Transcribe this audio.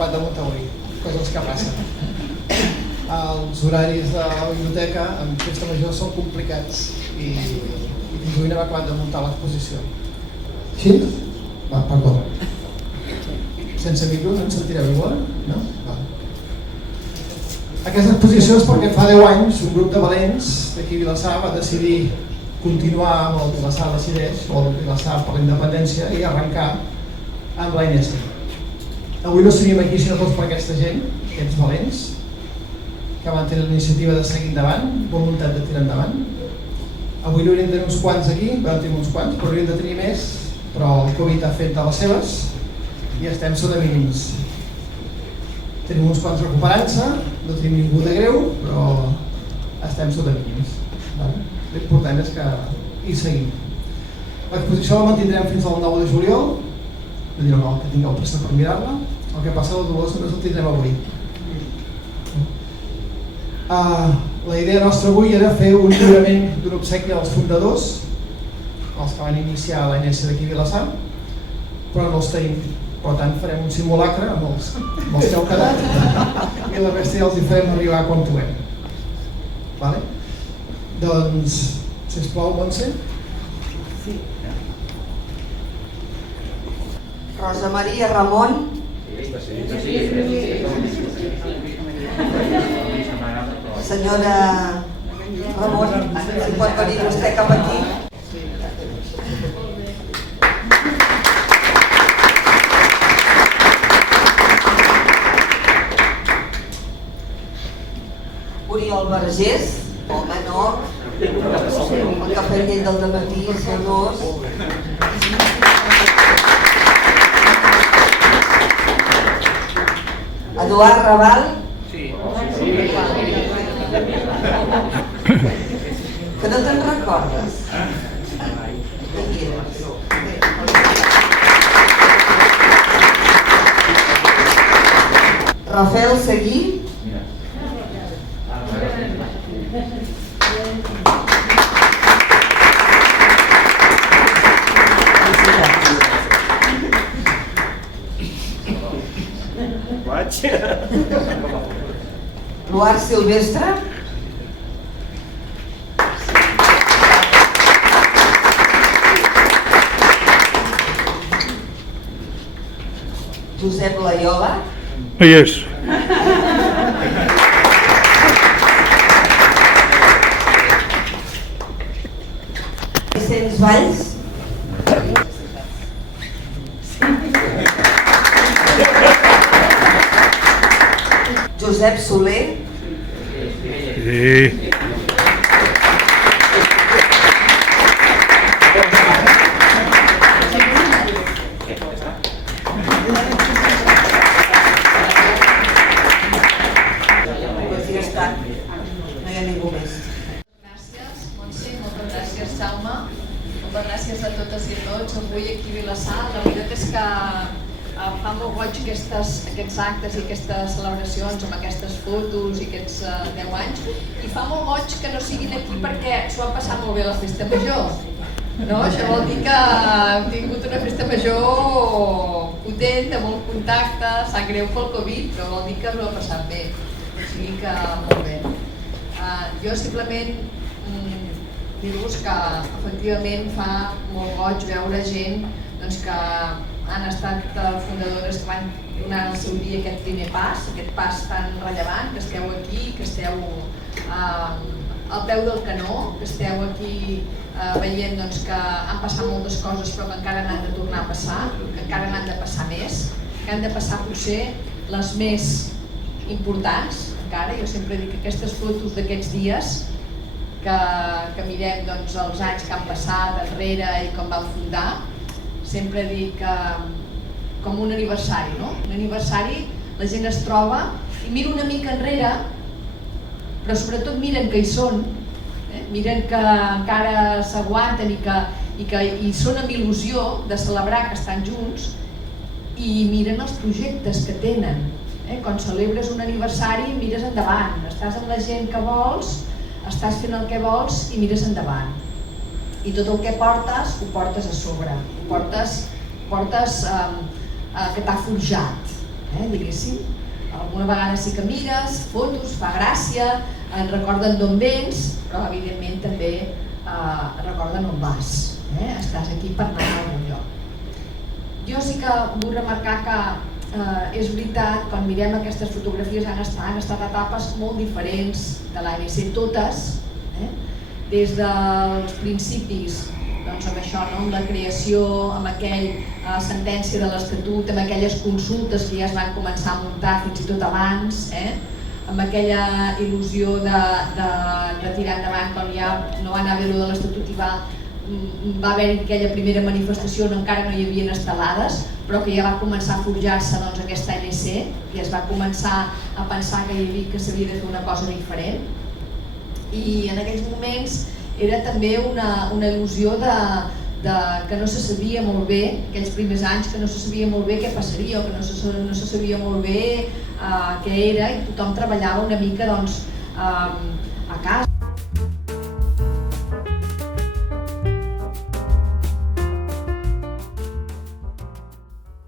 acabat de muntar avui, coses que passen. Els horaris de la biblioteca en festa major són complicats i fins avui no hem acabat de muntar l'exposició. Sí? Va, perdó. Sense micro no ens sentireu igual? No? Va. Aquesta exposició és perquè fa 10 anys un grup de valents d'aquí a Vilassar va decidir continuar amb el Vilassar decideix, o el Vilassar per la independència, i arrencar amb l'ANS. Avui no seríem aquí si no fos per aquesta gent, aquests valents, que van tenir la iniciativa de seguir endavant, voluntat de tirar endavant. Avui n'hauríem de tenir uns quants aquí, vam tenir uns quants, però hauríem de tenir més, però el Covid ha fet de les seves i estem sota mínims. Tenim uns quants recuperant-se, no tenim ningú de greu, però estem sota mínims. L'important és que hi seguim. L'exposició la mantindrem fins al 9 de juliol, no direu no, que tingueu pressa per mirar-la. El que passa a la Dolors no el tindrem avui. La idea nostra avui era fer un lliurament d'un obsequi als fundadors, els que van iniciar l'ANS d'aquí a Vilassar, però no els tenim. Per tant, farem un simulacre amb els que heu quedat i la resta ja els hi farem arribar quan puguem. Vale? Doncs, sisplau, Montse. Sí. Rosa Maria Ramon. Senyora Ramon, si pot venir vostè cap aquí. Oriol Vergés, el menor, el que feia del dematí, són dos. Eduard Raval. Que no te'n recordes? Aquí eres. Rafael Seguí. Luar Silvestre. Josep Laiola. Hi és. Vicenç Valls. Josep Soler. Sí. Gràcies a totes i a tots avui aquí a Vilassar. La veritat és que fa molt goig aquests actes i aquestes celebracions amb aquestes fotos i aquests 10 anys, i fa molt goig que no siguin aquí perquè s'ho han passat molt bé la festa major. No? Això vol dir que hem tingut una festa major potent, de molt contacte, sap greu pel Covid, però vol dir que s'ho ha passat bé, o sigui que molt bé. Jo simplement dir-vos que efectivament fa molt goig veure gent que han estat fundadores que van donar el seu dia aquest primer pas tan rellevant, que esteu aquí, que esteu al peu del canó, que esteu aquí veient que han passat moltes coses però que encara n'han de tornar a passar, que encara n'han de passar més, que han de passar potser les més importants encara. Jo sempre dic que aquestes fotos d'aquests dies que mirem els anys que han passat enrere i com van fundar, sempre dic com un aniversari, no? Un aniversari, la gent es troba i mira una mica enrere, però sobretot miren que hi són, miren que encara s'aguanten i són amb il·lusió de celebrar que estan junts, i miren els projectes que tenen. Quan celebres un aniversari mires endavant, estàs amb la gent que vols, estàs fent el que vols i mires endavant. I tot el que portes, ho portes a sobre, ho portes que t'ha forjat. diguéssim. Alguna vegada sí que mires, fotos, fa gràcia, et recorden d'on vens, però evidentment també recorden on vas. Estàs aquí per anar a algun lloc. Jo sí que vull remarcar que és veritat, quan mirem aquestes fotografies han estat etapes molt diferents de l'ANC, totes, des dels principis, doncs amb això, amb la creació, amb aquella sentència de l'Estatut, amb aquelles consultes que ja es van començar a muntar fins i tot abans, amb aquella il·lusió de tirar endavant quan ja no va anar bé de l'Estatut i va haver-hi aquella primera manifestació on encara no hi havia estelades, però que ja va començar a forjar-se aquesta ANC i es va començar a pensar que s'havia de fer una cosa diferent. I en aquells moments era també una il·lusió que no se sabia molt bé, aquells primers anys que no se sabia molt bé què passaria o que no se sabia molt bé què era, i tothom treballava una mica a casa.